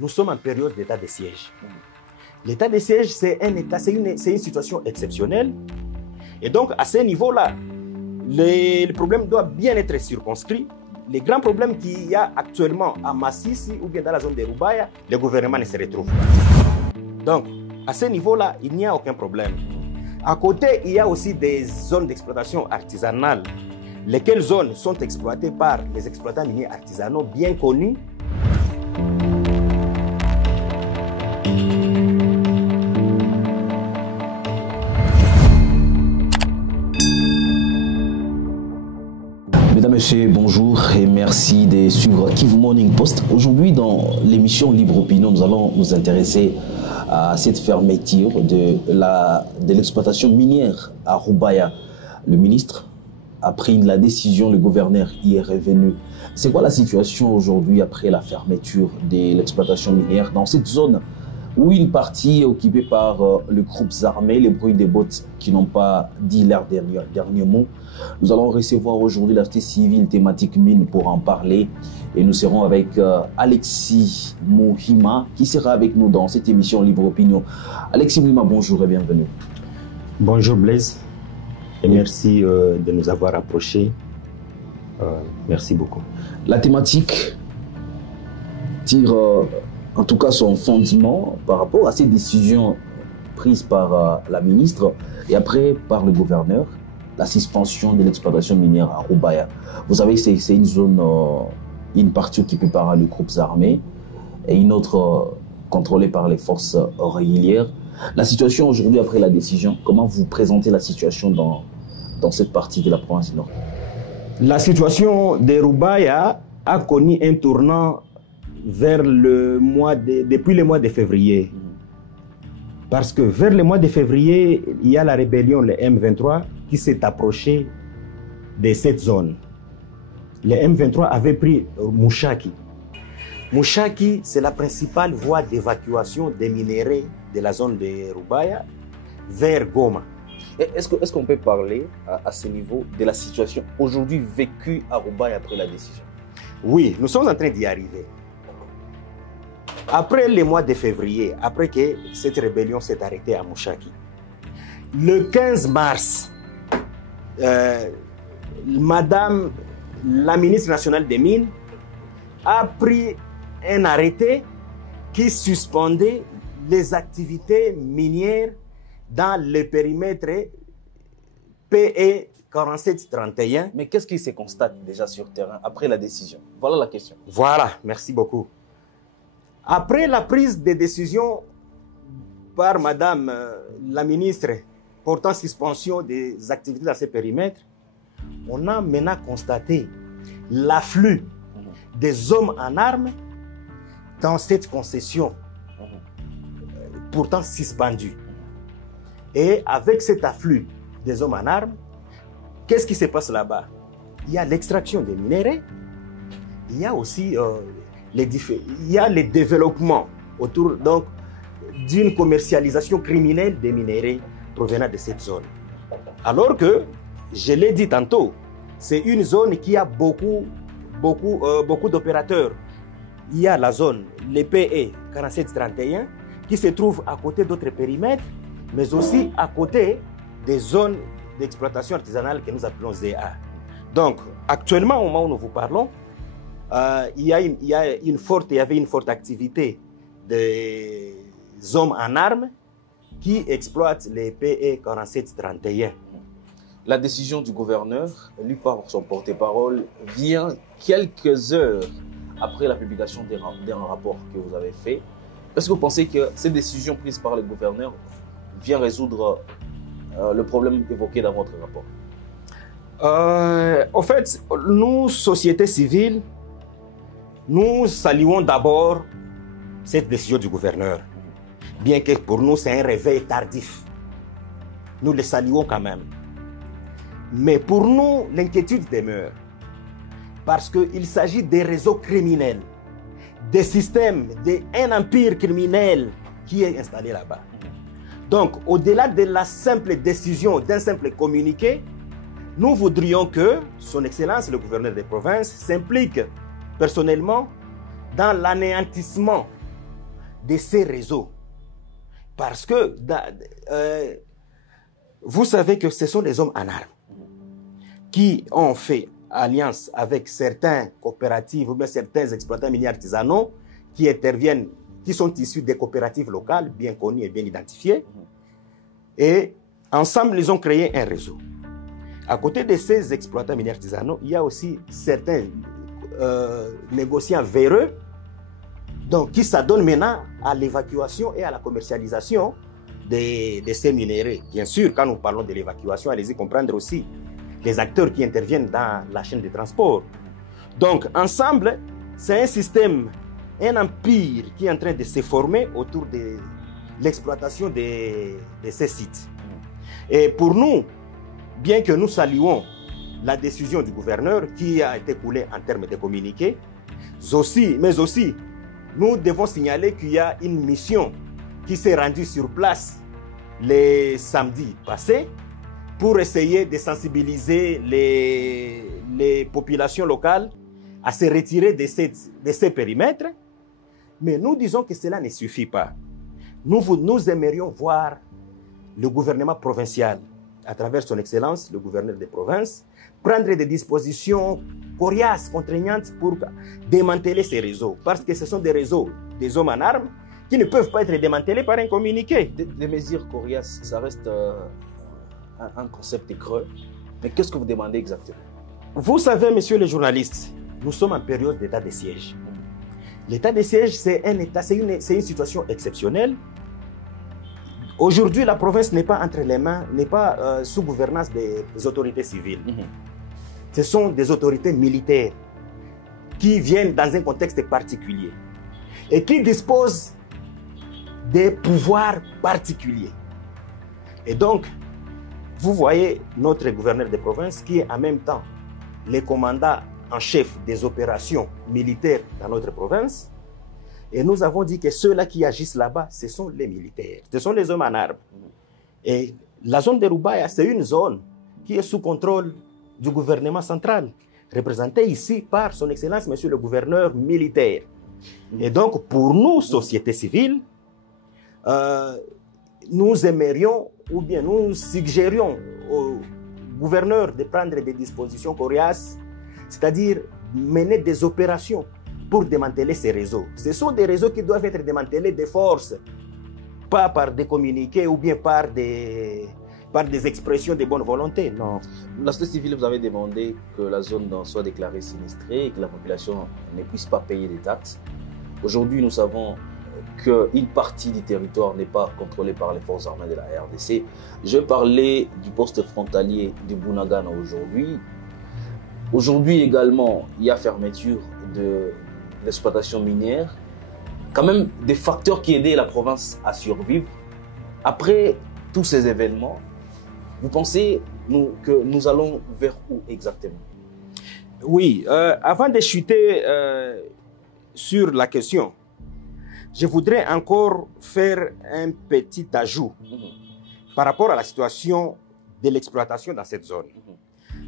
nous sommes en période d'état de siège. L'état de siège, c'est une situation exceptionnelle. Et donc, à ce niveau-là, le problème doit bien être circonscrit. Les grands problèmes qu'il y a actuellement à Massissi ou bien dans la zone de Roubaïa, le gouvernement ne se retrouve pas. Donc, à ce niveau-là, il n'y a aucun problème. À côté, il y a aussi des zones d'exploitation artisanale. Lesquelles zones sont exploitées par les exploitants miniers artisanaux bien connus. Mesdames, Messieurs, bonjour et merci de suivre Kivu Morning Post. Aujourd'hui, dans l'émission Libre Opinion, nous allons nous intéresser à cette fermeture de l'exploitation minière à Roubaïa. Le ministre a pris la décision, le gouverneur y est revenu. C'est quoi la situation aujourd'hui après la fermeture de l'exploitation minière dans cette zone où une partie est occupée par les groupes armés, les bruits des bottes qui n'ont pas dit leur dernier mot? Nous allons recevoir aujourd'hui la société civile thématique mine pour en parler et nous serons avec Alexis Mouhima qui sera avec nous dans cette émission Libre Opinion. Alexis Mouhima, bonjour et bienvenue. Bonjour Blaise et merci de nous avoir approchés. Merci beaucoup. La thématique tire en tout cas son fondement par rapport à ces décisions prises par la ministre et après par le gouverneur, la suspension de l'exploitation minière à Roubaïa. Vous savez, c'est une zone, une partie occupée par les groupes armés et une autre contrôlée par les forces régulières. La situation aujourd'hui après la décision, comment vous présentez la situation dans cette partie de la province du Nord? La situation de Roubaïa a connu un tournant depuis le mois de février. Parce que vers le mois de février, il y a la rébellion, le M23, qui s'est approché de cette zone. Le M23 avait pris Mouchaki. Mouchaki, c'est la principale voie d'évacuation des minéraux de la zone de Roubaïa vers Goma. Est-ce qu'on peut parler à ce niveau de la situation aujourd'hui vécue à Roubaïa après la décision? Oui, nous sommes en train d'y arriver. Après le mois de février, après que cette rébellion s'est arrêtée à Mouchaki, le 15 mars, Madame la ministre nationale des Mines a pris un arrêté qui suspendait les activités minières dans le périmètre PE 4731. Mais qu'est-ce qui se constate déjà sur terrain après la décision? Voilà la question. Voilà, merci beaucoup. Après la prise de décision par Madame la ministre portant suspension des activités dans ces périmètres, on a maintenant constaté l'afflux des hommes en armes dans cette concession pourtant suspendue. Et avec cet afflux des hommes en armes, qu'est-ce qui se passe là-bas? Il y a l'extraction des minéraux, il y a aussi le développement autour donc d'une commercialisation criminelle des minéraux provenant de cette zone. Alors que, je l'ai dit tantôt, c'est une zone qui a beaucoup d'opérateurs. Il y a la zone, le PE 4731, qui se trouve à côté d'autres périmètres, mais aussi à côté des zones d'exploitation artisanale que nous appelons ZA. Donc, actuellement, au moment où nous vous parlons, il y avait une forte activité des hommes en armes qui exploitent les PE 4731. La décision du gouverneur, lu par son porte-parole, vient quelques heures après la publication d'un rapport que vous avez fait. Est-ce que vous pensez que cette décision prise par le gouverneur vient résoudre le problème évoqué dans votre rapport? En fait, nous, société civile, nous saluons d'abord cette décision du gouverneur. Bien que pour nous, c'est un réveil tardif. Nous le saluons quand même. Mais pour nous, l'inquiétude demeure. Parce qu'il s'agit des réseaux criminels, des systèmes, d'un empire criminel qui est installé là-bas. Donc, au-delà de la simple décision, d'un simple communiqué, nous voudrions que Son Excellence, le gouverneur des provinces, s'implique personnellement dans l'anéantissement de ces réseaux. Parce que vous savez que ce sont des hommes en armes qui ont fait alliance avec certaines coopératives ou bien certains exploitants miniers artisanaux qui interviennent, qui sont issus des coopératives locales bien connues et bien identifiées. Et ensemble, ils ont créé un réseau. À côté de ces exploitants miniers artisanaux, il y a aussi certains négociants véreux donc, qui s'adonnent maintenant à l'évacuation et à la commercialisation de ces minéraux. Bien sûr, quand nous parlons de l'évacuation, allez-y comprendre aussi les acteurs qui interviennent dans la chaîne de transport. Donc, ensemble, c'est un système, un empire qui est en train de se former autour de l'exploitation de ces sites. Et pour nous, bien que nous saluons la décision du gouverneur qui a été coulée en termes de communiqué, mais aussi, nous devons signaler qu'il y a une mission qui s'est rendue sur place les samedis passés pour essayer de sensibiliser les populations locales à se retirer de ces périmètres. Mais nous disons que cela ne suffit pas. Nous aimerions voir le gouvernement provincial, à travers son excellence, le gouverneur des provinces, prendre des dispositions coriaces, contraignantes pour démanteler ces réseaux. Parce que ce sont des réseaux des hommes en armes qui ne peuvent pas être démantelés par un communiqué. Des mesures coriaces, ça reste un concept creux. Mais qu'est-ce que vous demandez exactement? Vous savez, messieurs les journalistes, nous sommes en période d'état de siège. L'état de siège, c'est une situation exceptionnelle. Aujourd'hui, la province n'est pas entre les mains, n'est pas sous gouvernance des autorités civiles. Ce sont des autorités militaires qui viennent dans un contexte particulier et qui disposent des pouvoirs particuliers. Et donc, vous voyez notre gouverneur de province qui est en même temps le commandant en chef des opérations militaires dans notre province. Et nous avons dit que ceux-là qui agissent là-bas, ce sont les militaires, ce sont les hommes en armes. Et la zone de Roubaïa, c'est une zone qui est sous contrôle du gouvernement central, représentée ici par son Excellence, Monsieur le gouverneur militaire. Et donc, pour nous, société civile, nous aimerions, ou bien nous suggérions au gouverneur de prendre des dispositions coriaces, c'est-à-dire mener des opérations pour démanteler ces réseaux. Ce sont des réseaux qui doivent être démantelés de force, pas par des communiqués ou bien par des expressions de bonne volonté, non. La société civile, vous avez demandé que la zone soit déclarée sinistrée et que la population ne puisse pas payer des taxes. Aujourd'hui, nous savons qu'une partie du territoire n'est pas contrôlée par les forces armées de la RDC. Je parlais du poste frontalier de Bunagana aujourd'hui. Aujourd'hui également, il y a fermeture de l'exploitation minière. Quand même des facteurs qui aidaient la province à survivre. Après tous ces événements, vous pensez que nous allons vers où exactement? Oui, avant de chuter sur la question, je voudrais encore faire un petit ajout par rapport à la situation de l'exploitation dans cette zone.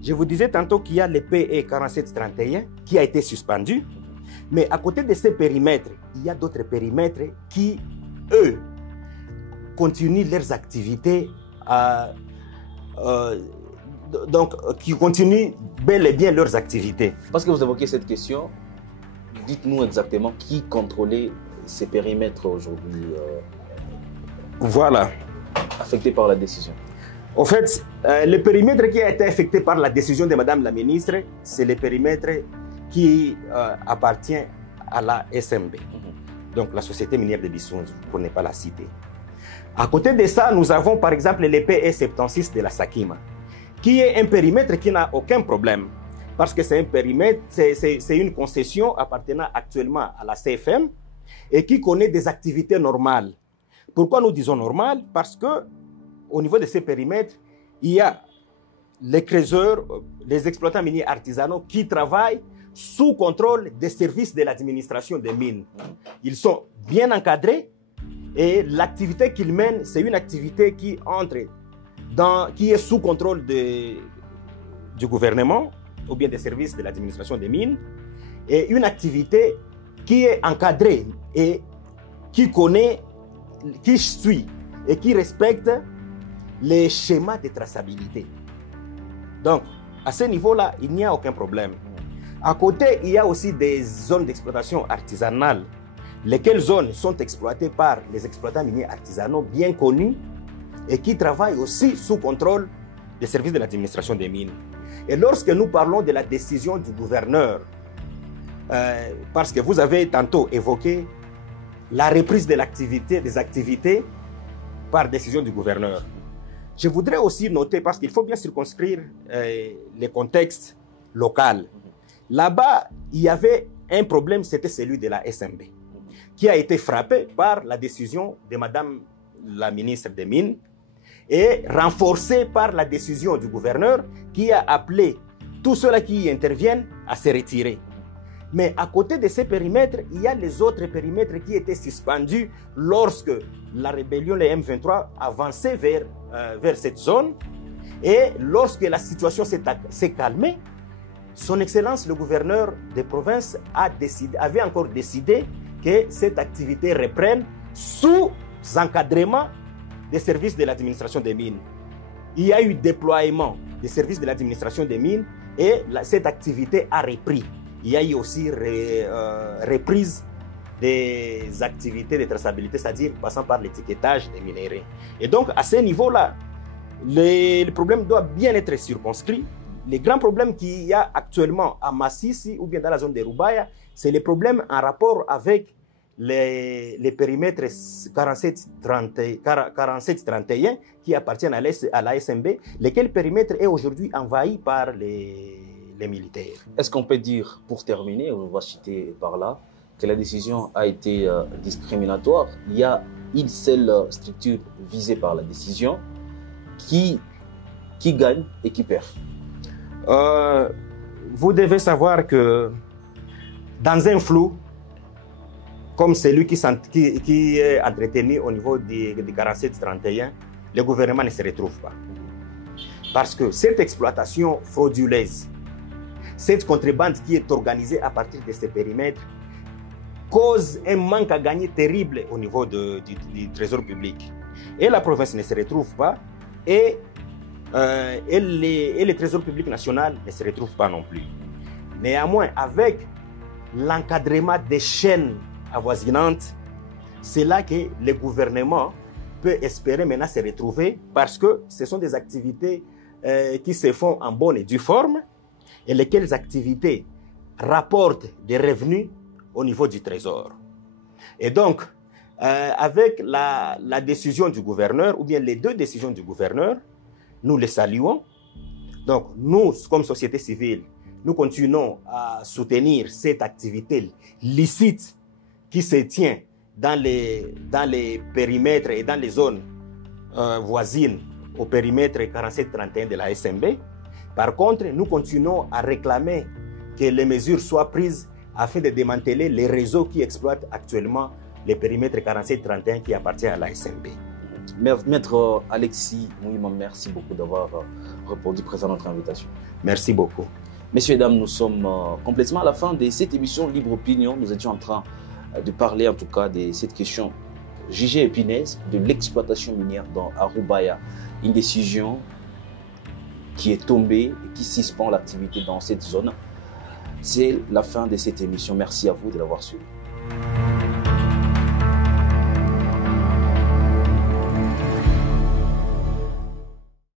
Je vous disais tantôt qu'il y a le PE 4731 qui a été suspendu, mais à côté de ces périmètres, il y a d'autres périmètres qui, eux, continuent leurs activités, qui continuent bel et bien leurs activités. Parce que vous évoquez cette question, dites-nous exactement qui contrôlait ces périmètres aujourd'hui voilà. affectés par la décision. En fait, le périmètre qui a été affecté par la décision de Madame la ministre, c'est le périmètre qui appartient à la SMB, donc la Société minière de Bissonzo, pour ne pas la citer. À côté de ça, nous avons par exemple le PE76 de la Sakima, qui est un périmètre qui n'a aucun problème, parce que c'est un périmètre, c'est une concession appartenant actuellement à la CFM et qui connaît des activités normales. Pourquoi nous disons normales? Parce que au niveau de ces périmètres, il y a les creuseurs, les exploitants miniers artisanaux qui travaillent sous contrôle des services de l'administration des mines. Ils sont bien encadrés et l'activité qu'ils mènent, c'est une activité qui est sous contrôle du gouvernement ou bien des services de l'administration des mines, et une activité qui est encadrée et qui connaît, qui suit et qui respecte les schémas de traçabilité. Donc, à ce niveau-là, il n'y a aucun problème. À côté, il y a aussi des zones d'exploitation artisanale. Lesquelles zones sont exploitées par les exploitants miniers artisanaux bien connus et qui travaillent aussi sous contrôle des services de l'administration des mines. Et lorsque nous parlons de la décision du gouverneur, parce que vous avez tantôt évoqué la reprise de l'activité, des activités par décision du gouverneur. Je voudrais aussi noter, parce qu'il faut bien circonscrire les contextes locaux. Là-bas, il y avait un problème, c'était celui de la SMB, qui a été frappé par la décision de Madame la ministre des Mines et renforcé par la décision du gouverneur qui a appelé tous ceux-là qui y interviennent à se retirer. Mais à côté de ces périmètres, il y a les autres périmètres qui étaient suspendus lorsque la rébellion, les M23, avançait vers cette zone. Et lorsque la situation s'est calmée, son Excellence, le gouverneur de province, avait encore décidé que cette activité reprenne sous encadrement des services de l'administration des mines. Il y a eu déploiement des services de l'administration des mines et cette activité a repris. Il y a eu aussi reprise des activités de traçabilité, c'est-à-dire passant par l'étiquetage des minéraux. Et donc, à ce niveau-là, le problème doit bien être circonscrit. Les grands problèmes qu'il y a actuellement à Massissi ou bien dans la zone de Roubaïa, c'est les problèmes en rapport avec les périmètres 47-31 qui appartiennent à la SMB, lesquels périmètres est aujourd'hui envahi par les militaires. Est-ce qu'on peut dire, pour terminer, on va citer par là, que la décision a été discriminatoire? Il y a une seule structure visée par la décision qui gagne et qui perd. Vous devez savoir que dans un flou comme celui qui est entretenu au niveau du 47-31, le gouvernement ne se retrouve pas. Parce que cette exploitation frauduleuse, cette contrebande qui est organisée à partir de ces périmètres, cause un manque à gagner terrible au niveau du trésor public. Et la province ne se retrouve pas, et le trésor public national ne se retrouve pas non plus. Néanmoins, avec l'encadrement des chaînes avoisinantes, c'est là que le gouvernement peut espérer maintenant se retrouver, parce que ce sont des activités qui se font en bonne et due forme et lesquelles activités rapportent des revenus au niveau du trésor. Et donc, avec la décision du gouverneur, ou bien les deux décisions du gouverneur, nous les saluons. Donc, nous, comme société civile, nous continuons à soutenir cette activité licite qui se tient dans les périmètres et dans les zones voisines au périmètre 47-31 de la SMB. Par contre, nous continuons à réclamer que les mesures soient prises afin de démanteler les réseaux qui exploitent actuellement les périmètres 47-31 qui appartiennent à la SMB. Maître Alexis Mouima, merci beaucoup d'avoir répondu présent à notre invitation. Merci beaucoup. Messieurs et dames, nous sommes complètement à la fin de cette émission Libre Opinion. Nous étions en train de parler en tout cas de cette question jugée épineuse de l'exploitation minière dans Roubaïa. Une décision qui est tombée et qui suspend l'activité dans cette zone. C'est la fin de cette émission. Merci à vous de l'avoir suivi.